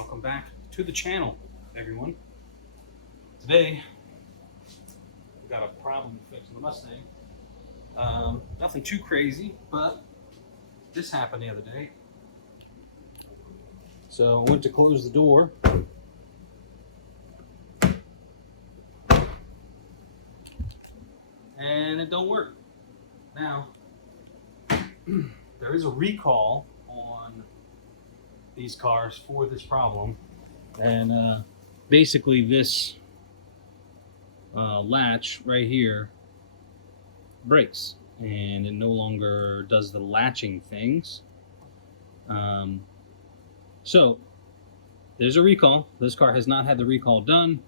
welcome back to the channel, everyone. Today, we've got a problem fixing the Mustang. Nothing too crazy, but this happened the other day. So I went to close the door. And it don't work. Now, there is a recall on these cars for this problem. And basically this latch right here breaks and it no longer does the latching things. So there's a recall. This car has not had the recall done,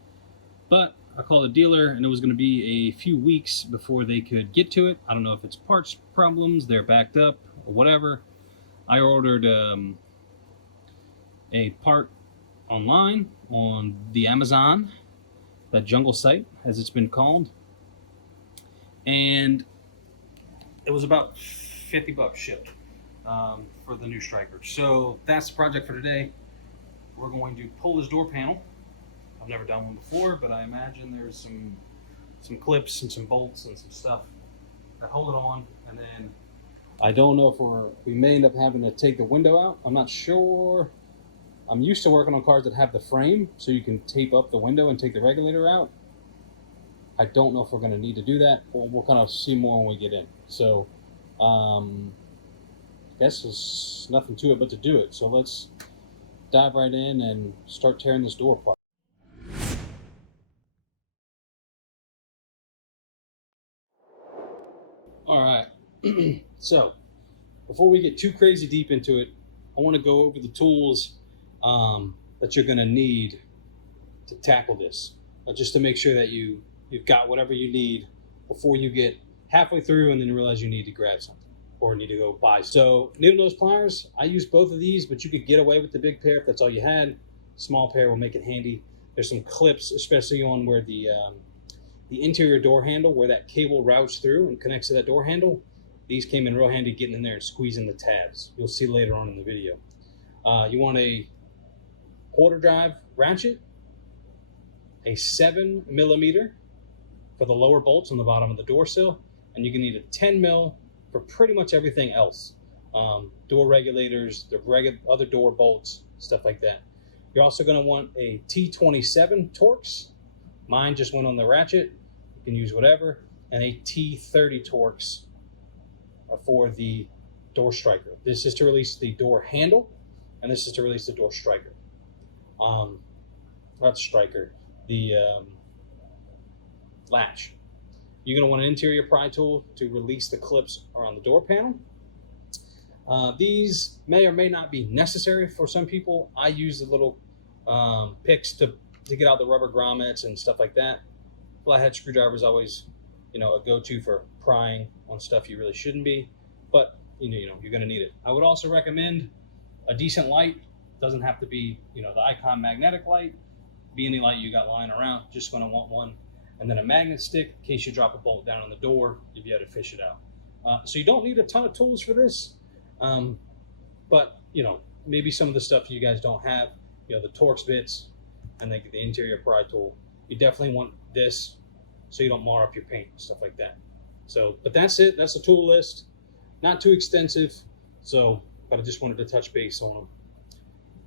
but I called the dealer and it was going to be a few weeks before they could get to it. I don't know if it's parts problems, they're backed up or whatever. I ordered a part online on the Amazon, that jungle site as it's been called, and it was about 50 bucks shipped for the new striker. So that's the project for today. We're going to pull this door panel. I've never done one before, but I imagine there's some clips and some bolts and some stuff that hold it on, and then I don't know if we may end up having to take the window out. I'm not sure. I'm used to working on cars that have the frame, so you can tape up the window and take the regulator out. I don't know if we're going to need to do that, or we'll kind of see more when we get in. So, I guess there's nothing to it but to do it. So let's dive right in and start tearing this door apart. All right. So, before we get too crazy deep into it, I want to go over the tools that you're going to need to tackle this, just to make sure that you've got whatever you need before you get halfway through and then you realize you need to grab something or need to go buy. So needle nose pliers, I use both of these, but you could get away with the big pair if that's all you had. Small pair will make it handy. There's some clips, especially on where the interior door handle, where that cable routes through and connects to that door handle. These came in real handy getting in there and squeezing the tabs. You'll see later on in the video. You want a quarter drive ratchet, a 7mm for the lower bolts on the bottom of the door sill, and you can need a 10mm for pretty much everything else. Door regulators, the other door bolts, stuff like that. You're also going to want a T27 Torx. Mine just went on the ratchet. You can use whatever. And a T30 Torx for the door striker. This is to release the door handle, and this is to release the door striker. Not striker, the latch. You're going to want an interior pry tool to release the clips around the door panel. These may or may not be necessary for some people. I use the little picks to get out the rubber grommets and stuff like that. Flathead screwdriver is always, a go-to for prying on stuff you really shouldn't be, but you're going to need it. I would also recommend a decent light. Doesn't have to be, the Icon magnetic light. Be any light you got lying around. Just going to want one. And then a magnet stick in case you drop a bolt down on the door, you'll be able to fish it out. So you don't need a ton of tools for this, but maybe some of the stuff you guys don't have, the Torx bits and the interior pry tool. You definitely want this so you don't mar up your paint and stuff like that. So, but that's it. That's the tool list. Not too extensive. So, but I just wanted to touch base on them.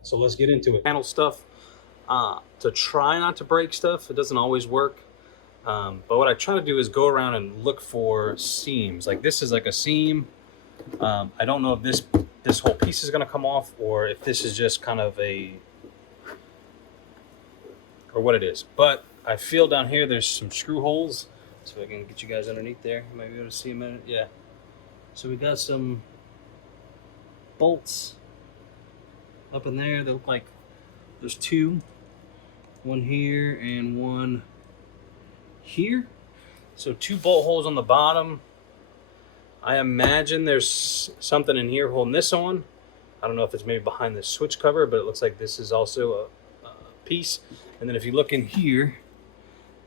So let's get into it. Panel stuff. To try not to break stuff. It doesn't always work. But what I try to do is go around and look for seams. Like this is like a seam. I don't know if this whole piece is going to come off or if this is just kind of or what it is. But I feel down here there's some screw holes. So I can get you guys underneath there. You might be able to see them in it. Yeah. So we got some bolts up in there. They look like there's two. One here and one here. So two bolt holes on the bottom. I imagine there's something in here holding this on. I don't know if it's maybe behind the switch cover, but it looks like this is also a piece. And then if you look in here,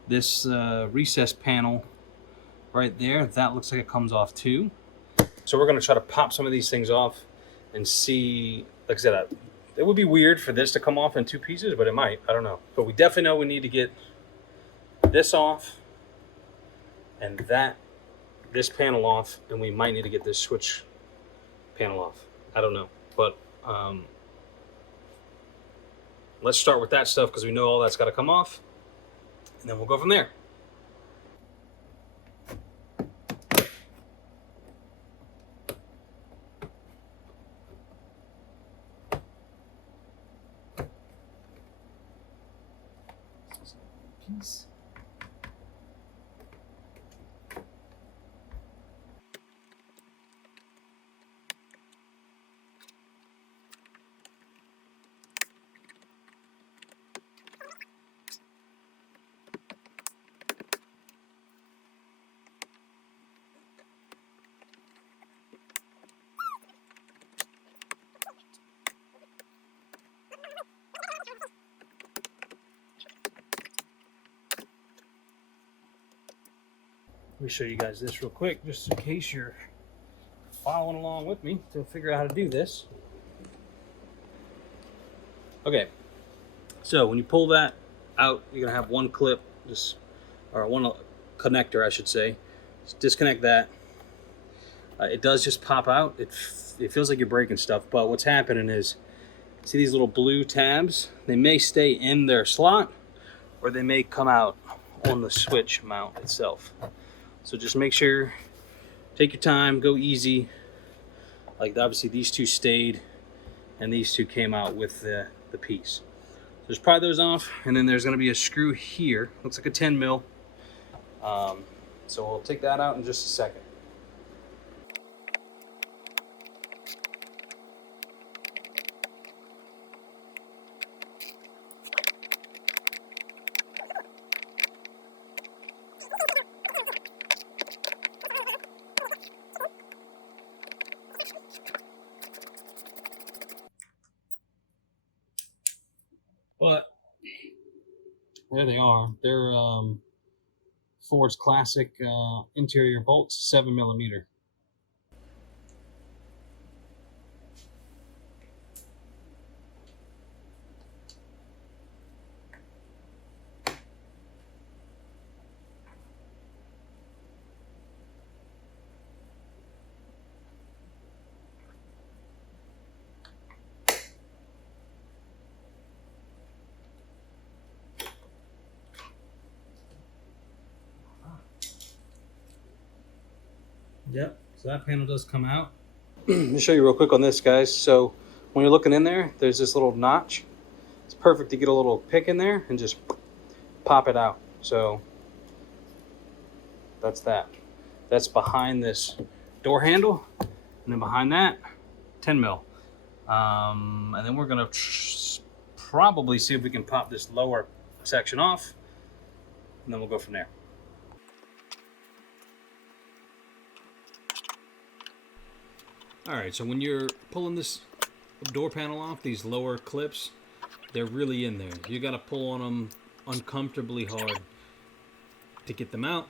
this recess panel right there, that looks like it comes off too. So we're going to try to pop some of these things off and see. Like I said, It would be weird for this to come off in two pieces, but it might. I don't know. But we definitely know we need to get this off and this panel off, and we might need to get this switch panel off. I don't know, but let's start with that stuff because we know all that's got to come off, and then we'll go from there. Piece. Let me show you guys this real quick, just in case you're following along with me to figure out how to do this. Okay, so when you pull that out, you're gonna have one clip, or one connector, I should say. Just disconnect that. It does just pop out. It feels like you're breaking stuff, but what's happening is, see these little blue tabs? They may stay in their slot, or they may come out on the switch mount itself. So just make sure, take your time, go easy. Like obviously these two stayed and these two came out with the piece. So just pry those off, and then there's gonna be a screw here. Looks like a 10 mil. So we'll take that out in just a second. But there they are. They're Ford's classic interior bolts, 7mm. Yep, so that panel does come out. Let me show you real quick on this, guys. So when you're looking in there, there's this little notch. It's perfect to get a little pick in there and just pop it out. So that's that. That's behind this door handle, and then behind that, 10 mil. And then we're gonna probably see if we can pop this lower section off, and then we'll go from there. All right, so when you're pulling this door panel off, these lower clips, they're really in there. You gotta pull on them uncomfortably hard to get them out.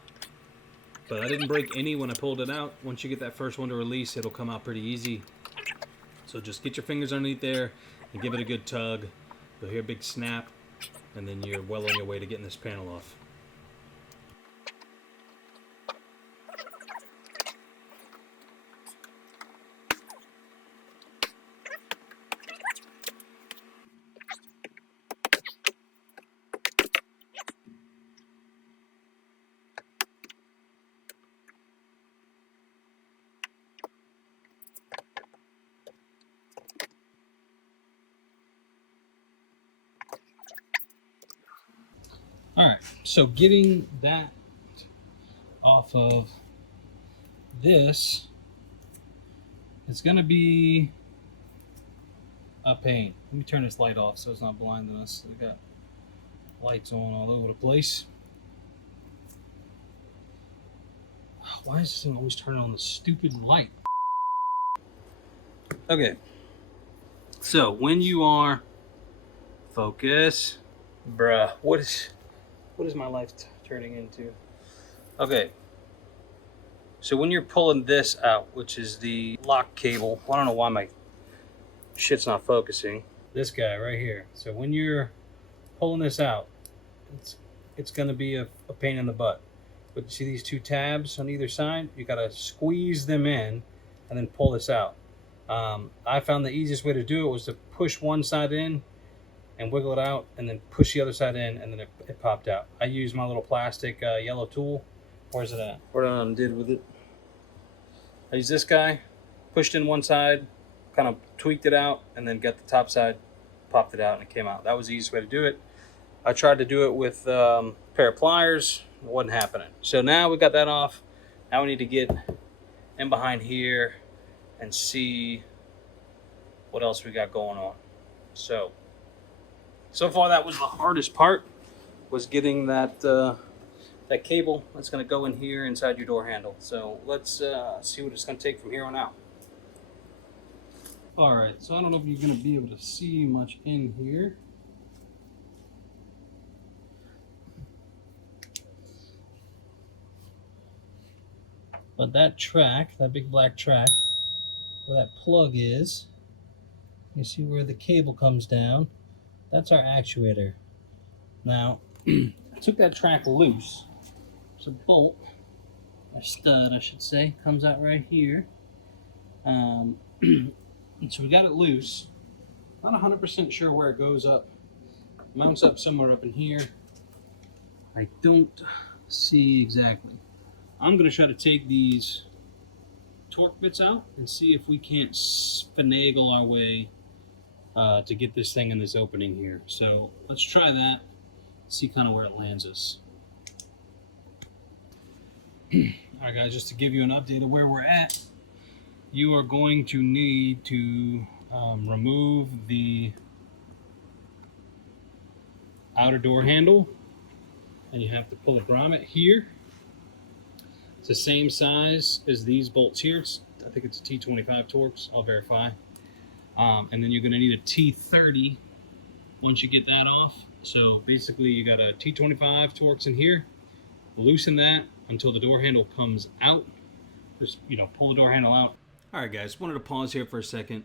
But I didn't break any when I pulled it out. Once you get that first one to release, it'll come out pretty easy. So just get your fingers underneath there and give it a good tug. You'll hear a big snap, and then you're well on your way to getting this panel off. All right, so getting that off of this is gonna be a pain. Let me turn this light off so it's not blinding us. We got lights on all over the place. Why is this thing always turning on the stupid light? Okay, so when you are, focus, bruh, what is my life turning into? Okay, so when you're pulling this out, which is the lock cable, I don't know why my shit's not focusing. this guy right here. So when you're pulling this out, it's going to be a pain in the butt. But you see these two tabs on either side? You got to squeeze them in and then pull this out. I found the easiest way to do it was to push one side in and wiggle it out, and then push the other side in, and then it popped out. I used my little plastic yellow tool. Where's it at? What I did with it, I used this guy, pushed in one side, kind of tweaked it out, and then got the top side, popped it out, and it came out. That was the easiest way to do it. I tried to do it with a pair of pliers. It wasn't happening. So now we got that off. Now we need to get in behind here and see what else we got going on. So far that was the hardest part, was getting that that cable that's going to go in here inside your door handle. So let's see what it's going to take from here on out. All right, so I don't know if you're going to be able to see much in here. But that track, that big black track, where that plug is, you see where the cable comes down, that's our actuator. Now, I took that track loose. There's a bolt, a stud I should say, comes out right here. And so we got it loose. Not 100% sure where it goes up. Mounts up somewhere up in here. I don't see exactly. I'm going to try to take these torque bits out and see if we can't finagle our way to get this thing in this opening here. So let's try that, see kind of where it lands us. Alright guys, just to give you an update of where we're at, you are going to need to remove the outer door handle, and you have to pull the grommet here. It's the same size as these bolts here. I think it's a T25 Torx. I'll verify. And then you're going to need a T30 once you get that off. So basically you got a T25 Torx in here. Loosen that until the door handle comes out. Just, pull the door handle out. All right, guys. Wanted to pause here for a second.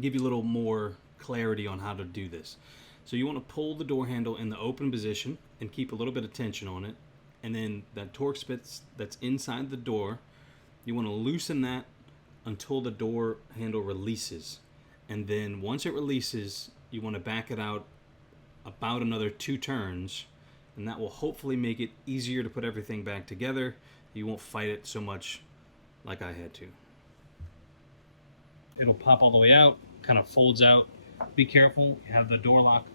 Give you a little more clarity on how to do this. So you want to pull the door handle in the open position and keep a little bit of tension on it. And then that Torx bit that's inside the door, you want to loosen that until the door handle releases. And then once it releases, you want to back it out about another 2 turns, and that will hopefully make it easier to put everything back together. You won't fight it so much like I had to. It'll pop all the way out, kind of folds out. Be careful, you have the door lock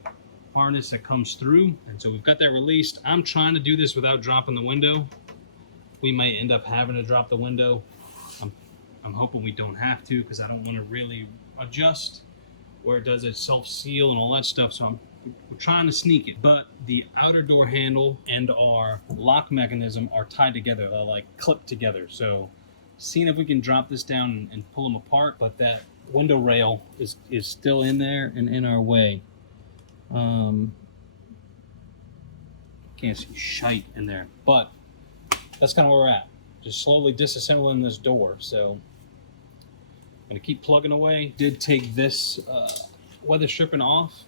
harness that comes through, and so we've got that released. I'm trying to do this without dropping the window. We might end up having to drop the window. I'm hoping we don't have to, because I don't want to really adjust where it does its self-seal and all that stuff, so we're trying to sneak it. But the outer door handle and our lock mechanism are tied together. They're like clipped together. So seeing if we can drop this down and pull them apart, but that window rail is still in there and in our way. Can't see shite in there, but that's kind of where we're at. Just slowly disassembling this door. So I'm gonna keep plugging away. Did take this weather stripping off.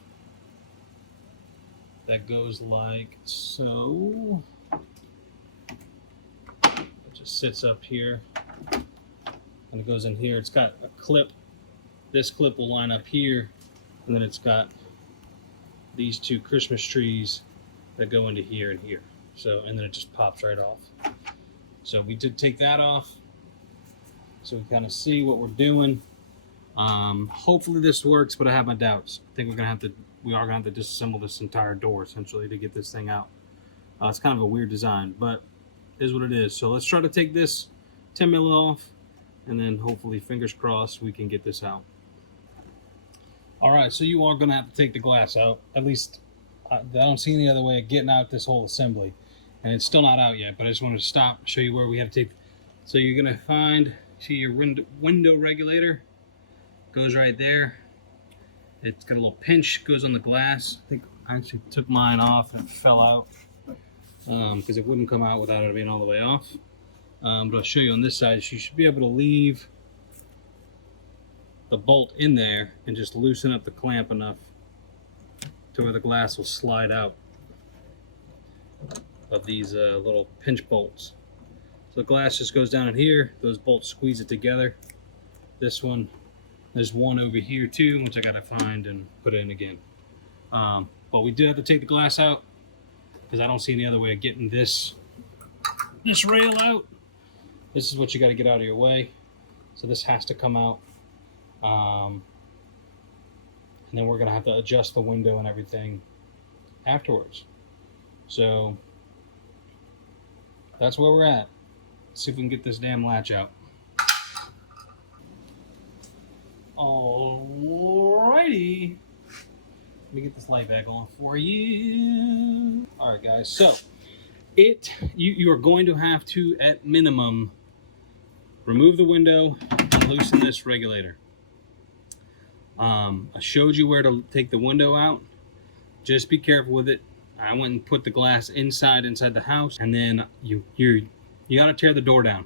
That goes like so. It just sits up here and it goes in here. It's got a clip. This clip will line up here, and then it's got these 2 Christmas trees that go into here and here. So, and then it just pops right off. So we did take that off, so we kind of see what we're doing. Hopefully this works, but I have my doubts. I think we are gonna have to disassemble this entire door essentially to get this thing out. It's kind of a weird design, but it is what it is. So let's try to take this 10 mil off, and then hopefully, fingers crossed, we can get this out. All right, so you are gonna have to take the glass out. At least I don't see any other way of getting out this whole assembly, and it's still not out yet. But I just wanted to stop, show you where we have to take. So you're gonna see your window regulator goes right there. It's got a little pinch, goes on the glass. I think I actually took mine off and it fell out because it wouldn't come out without it being all the way off. But I'll show you on this side. You should be able to leave the bolt in there and just loosen up the clamp enough to where the glass will slide out of these little pinch bolts. So the glass just goes down in here, those bolts squeeze it together. This one, there's one over here too, which I gotta find and put in again. But we do have to take the glass out because I don't see any other way of getting this rail out. This is what you gotta get out of your way. So this has to come out. And then we're gonna have to adjust the window and everything afterwards. So that's where we're at. Let's see if we can get this damn latch out. Alrighty. Let me get this light back on for you. Alright guys, so you are going to have to, at minimum, remove the window and loosen this regulator. I showed you where to take the window out. Just be careful with it. I went and put the glass inside the house, and then you got to tear the door down.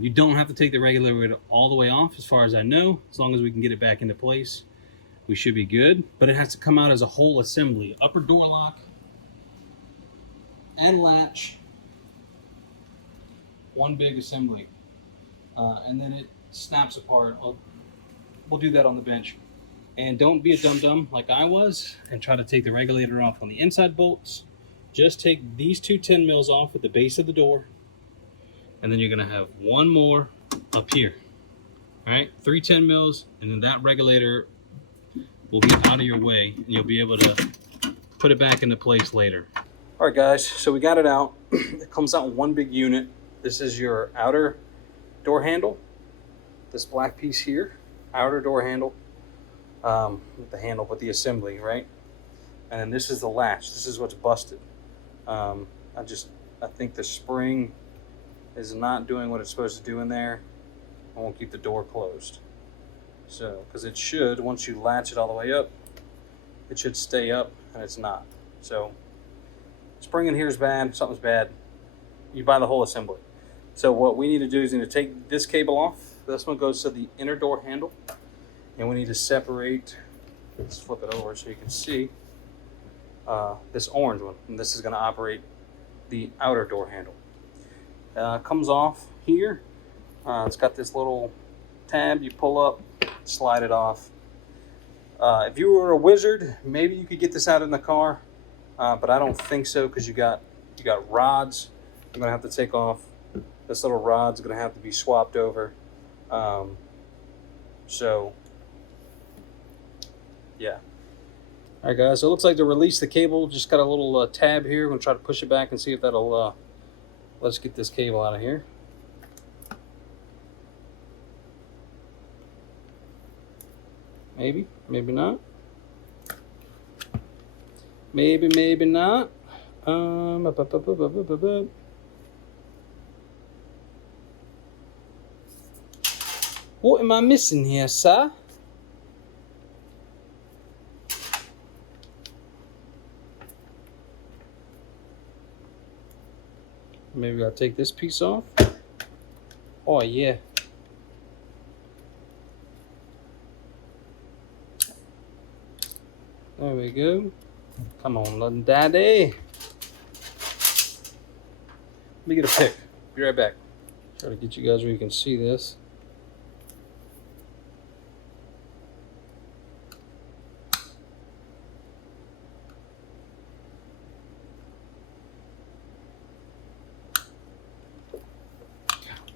You don't have to take the regulator all the way off, as far as I know. As long as we can get it back into place, we should be good. But it has to come out as a whole assembly: upper door lock and latch, one big assembly, and then it snaps apart. We'll do that on the bench. And don't be a dum-dum like I was and try to take the regulator off on the inside bolts. Just take these two 10 mils off at the base of the door, and then you're gonna have one more up here. All right, 3 10 mils, and then that regulator will be out of your way, and you'll be able to put it back into place later. All right, guys, so we got it out. It comes out in one big unit. This is your outer door handle. This black piece here, outer door handle. With the handle, with the assembly, right? And then this is the latch. This is what's busted. I think the spring is not doing what it's supposed to do in there. I won't keep the door closed. So, because it should, once you latch it all the way up, it should stay up, and it's not. So, spring in here is bad, something's bad. You buy the whole assembly. So what we need to do is take this cable off. This one goes to the inner door handle. And we need to separate, let's flip it over so you can see, this orange one. And this is going to operate the outer door handle. Comes off here. It's got this little tab you pull up, slide it off. If you were a wizard, maybe you could get this out in the car, but I don't think so, because you got rods. I'm going to have to take off. This little rod's going to have to be swapped over. Yeah. All right, guys. So it looks like to release the cable, just got a little tab here. We're gonna try to push it back and see if that'll. Let's get this cable out of here. Maybe, maybe not. Maybe not. What am I missing here, sir? Maybe I'll take this piece off. Oh, yeah. There we go. Come on, little daddy. Let me get a pick. Be right back. Try to get you guys where you can see this.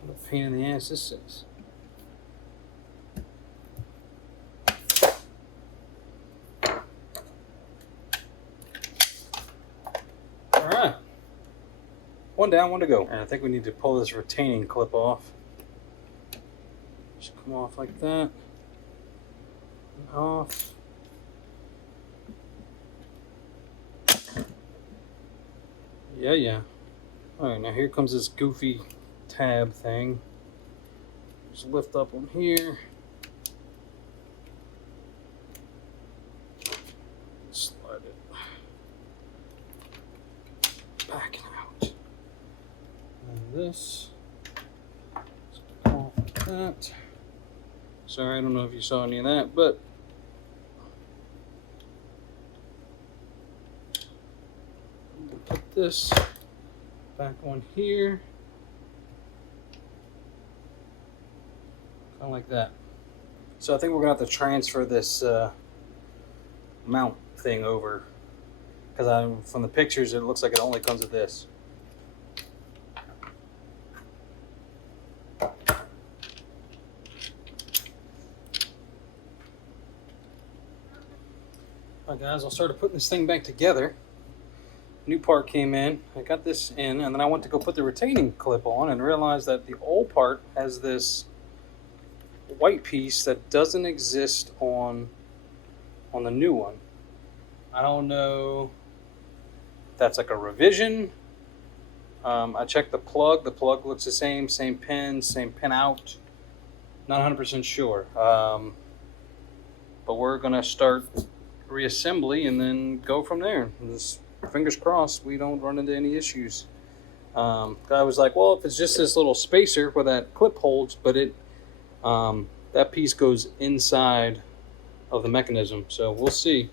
What a pain in the ass this is. Alright. One down, one to go. And I think we need to pull this retaining clip off. Just come off like that. And off. Yeah. Alright, now here comes this goofy tab thing. Just lift up on here. Slide it back out. And this. Just come off like that. Sorry, I don't know if you saw any of that, but put this back on here. Kind of like that. So I think we're gonna have to transfer this mount thing over, because from the pictures it looks like it only comes with this. Alright guys, I'll start putting this thing back together. New part came in, I got this in, and then I went to go put the retaining clip on and realized that the old part has this white piece that doesn't exist on the new one. I don't know if that's like a revision. I checked the plug looks the same pin out. Not 100% sure. But we're gonna start reassembly and then go from there. Just fingers crossed we don't run into any issues. Guy was like, well, if it's just this little spacer where that clip holds, but that piece goes inside of the mechanism, so we'll see.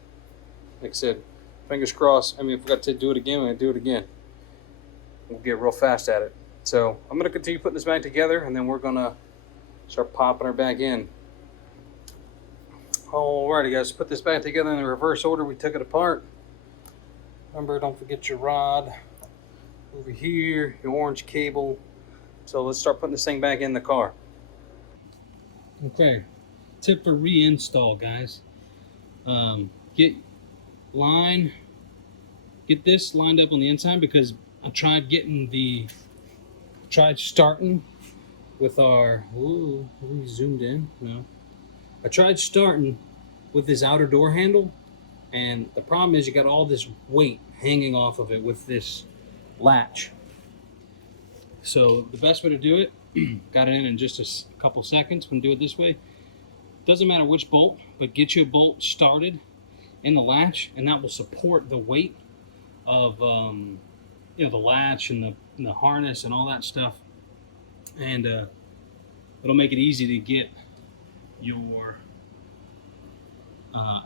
Like I said, fingers crossed. I mean, if we got to do it again, we're gonna do it again. We'll get real fast at it. So I'm gonna continue putting this back together, and then we're gonna start popping her back in. Alrighty guys, put this back together in the reverse order we took it apart. Remember, don't forget your rod over here, your orange cable. So let's start putting this thing back in the car. Okay, tip for reinstall, guys. Get this lined up on the inside, because I tried starting with our, ooh, are we zoomed in? No. I tried starting with this outer door handle, and the problem is you got all this weight hanging off of it with this latch. So the best way to do it, got it in just a couple seconds. When do it this way, doesn't matter which bolt, but get your bolt started in the latch, and that will support the weight of the latch and the harness and all that stuff, and it'll make it easy to get your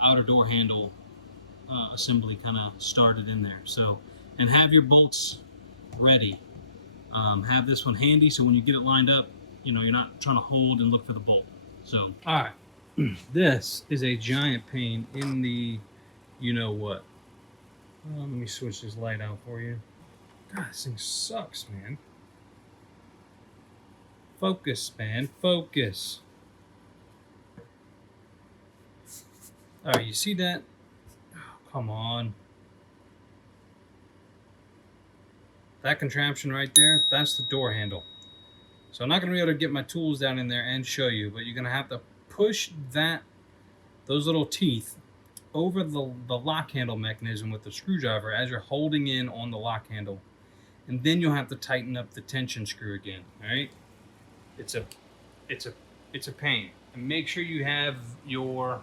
outer door handle assembly kind of started in there. So, and have your bolts ready. Have this one handy, so when you get it lined up, you're not trying to hold and look for the bolt. So, all right, this is a giant pain in the what. Let me switch this light out for you. God, this thing sucks, man. Focus, man, focus. All right, you see that? Oh, come on. That contraption right there, that's the door handle. So I'm not going to be able to get my tools down in there and show you, but you're going to have to push those little teeth over the lock handle mechanism with the screwdriver as you're holding in on the lock handle. And then you'll have to tighten up the tension screw again, all right? It's a pain. And make sure you have your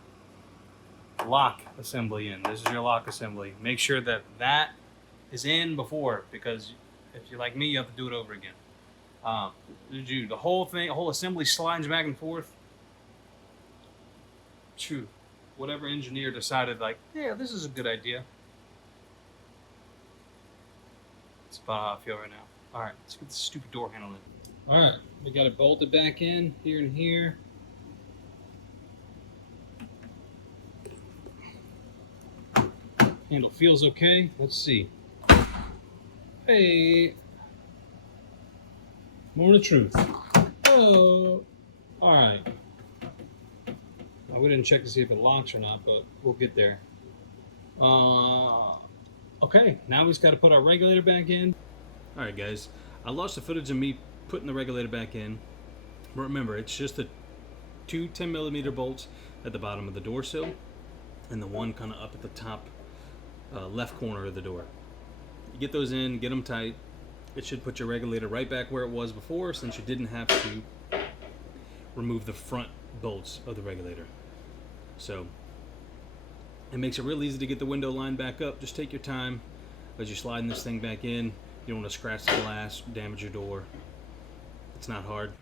lock assembly in. This is your lock assembly. Make sure that is in before, because if you're like me, you have to do it over again. The whole assembly slides back and forth. True. Whatever engineer decided, like, yeah, this is a good idea. That's about how I feel right now. All right, let's get this stupid door handle in. All right, we got it bolted back in here and here. Handle feels okay. Let's see. Hey, more of the truth. Oh, all right. We didn't check to see if it locks or not, but we'll get there. Okay, now we just got to put our regulator back in. All right, guys. I lost the footage of me putting the regulator back in. But remember, it's just the two 10mm bolts at the bottom of the door sill, and the one kind of up at the top left corner of the door. You get those in, get them tight. It should put your regulator right back where it was before, since you didn't have to remove the front bolts of the regulator. So it makes it real easy to get the window line back up. Just take your time as you're sliding this thing back in. You don't want to scratch the glass, damage your door. It's not hard.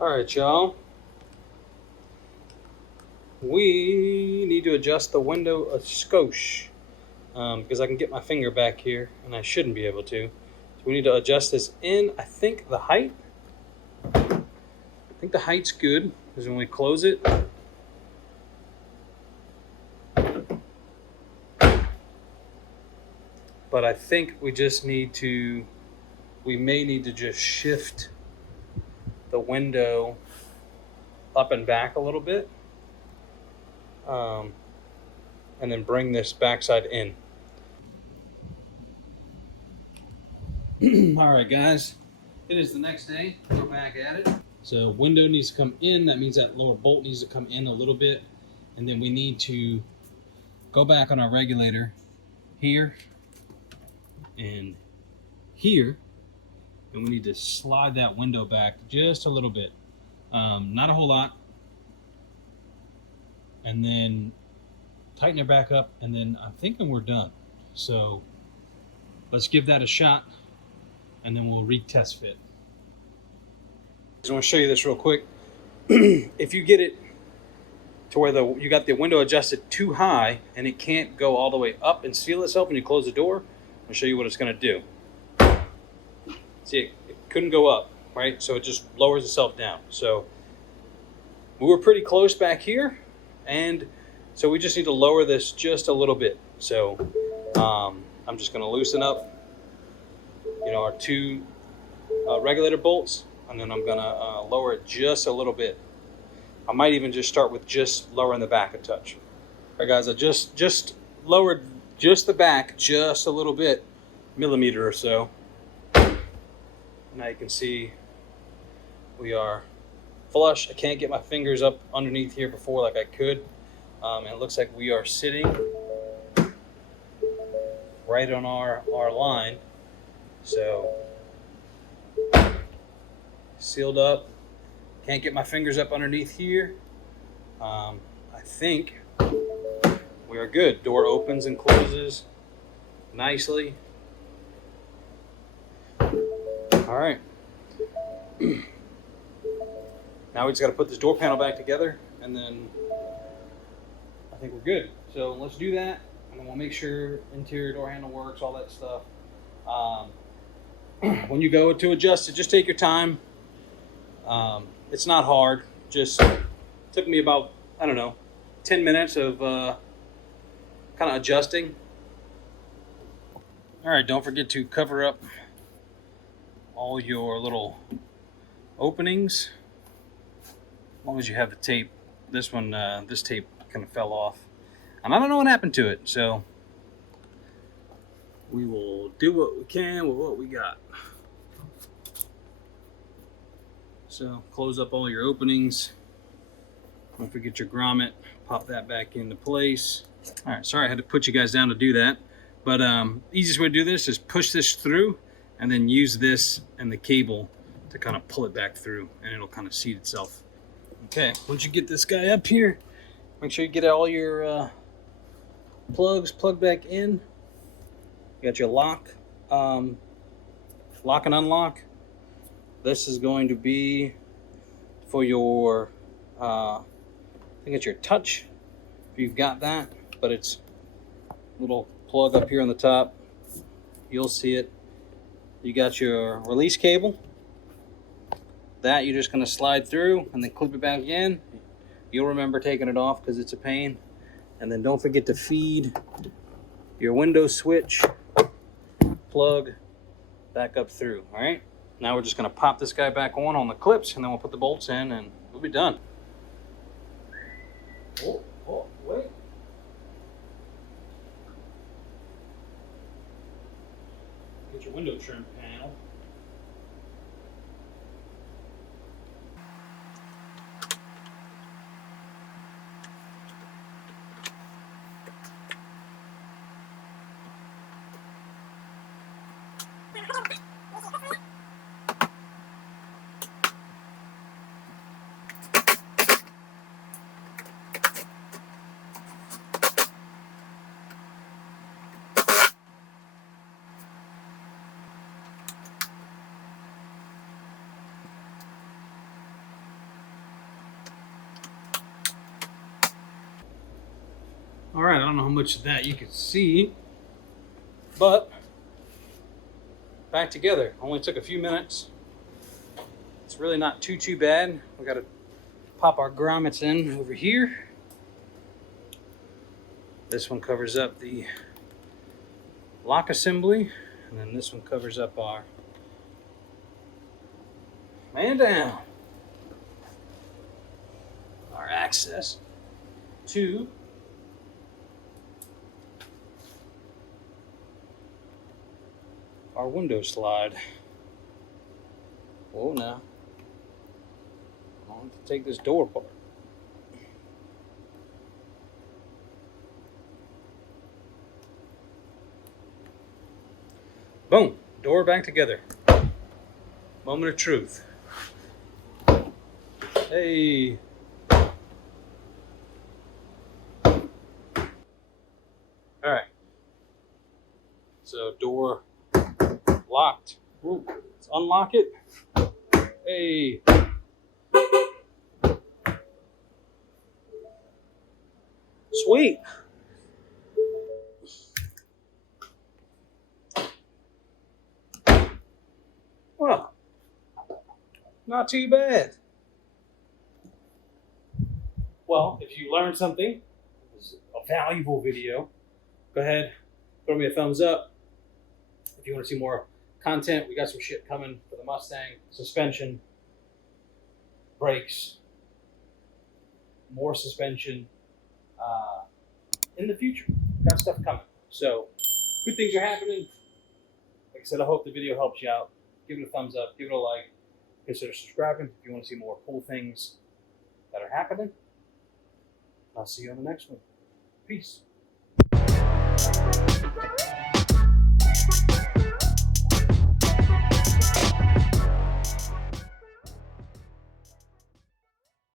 All right, y'all. We need to adjust the window a skosh because I can get my finger back here and I shouldn't be able to. So we need to adjust this in. I think the height's good because when we close it, but I think we may need to just shift the window up and back a little bit, and then bring this backside in. All right, guys, it is the next day. We're back at it. So window needs to come in. That means that lower bolt needs to come in a little bit, and then we need to go back on our regulator here and here, and we need to slide that window back just a little bit, not a whole lot, and then tighten it back up, and then I'm thinking we're done. So let's give that a shot, and then we'll retest fit. I want to show you this real quick. If you get it to where you got the window adjusted too high and it can't go all the way up and seal itself when you close the door, I'll show you what it's going to do. See, it couldn't go up, right? So it just lowers itself down. So we were pretty close back here, and so we just need to lower this just a little bit. So I'm just going to loosen up, our two regulator bolts, and then I'm going to lower it just a little bit. I might even just start with just lowering the back a touch. All right, guys, I just lowered just the back just a little bit, millimeter or so. Now you can see we are flush. I can't get my fingers up underneath here before like I could. And it looks like we are sitting right on our line. So sealed up. Can't get my fingers up underneath here. I think we are good. Door opens and closes nicely. All right. Now we just got to put this door panel back together, and then I think we're good. So let's do that, and then we'll make sure interior door handle works, all that stuff. When you go to adjust it, just take your time. It's not hard. Just took me about, 10 minutes of kind of adjusting. All right, don't forget to cover up all your little openings. As long as you have the tape. This one, this tape kind of fell off. And I don't know what happened to it, so we will do what we can with what we got. So close up all your openings. Don't forget your grommet. Pop that back into place. All right, sorry I had to put you guys down to do that. But easiest way to do this is push this through and then use this and the cable to kind of pull it back through, and it'll kind of seat itself. Okay, once you get this guy up here, make sure you get all your plugs plugged back in. You got your lock and unlock. This is going to be for your, I think it's your touch, if you've got that, but it's a little plug up here on the top. You'll see it. You got your release cable. That you're just going to slide through and then clip it back in. You'll remember taking it off because it's a pain. And then don't forget to feed your window switch plug back up through. All right. Now we're just going to pop this guy back on the clips, and then we'll put the bolts in, and we'll be done. Oh, wait. Get your window trim panel. All right, I don't know how much of that you can see, but back together. Only took a few minutes. It's really not too bad. We got to pop our grommets in over here. This one covers up the lock assembly, and then this one covers up our man down, our access to our window slide. Whoa, now I want to take this door apart. Boom, door back together. Moment of truth. Hey. All right. So door locked. Ooh, let's unlock it. Hey. Sweet. Well, not too bad. Well, if you learned something, it was a valuable video, go ahead, throw me a thumbs up. If you want to see more content, we got some shit coming for the Mustang, suspension, brakes, more suspension in the future. Got stuff coming. So, good things are happening. Like I said, I hope the video helps you out. Give it a thumbs up, give it a like, consider subscribing if you want to see more cool things that are happening. I'll see you on the next one. Peace.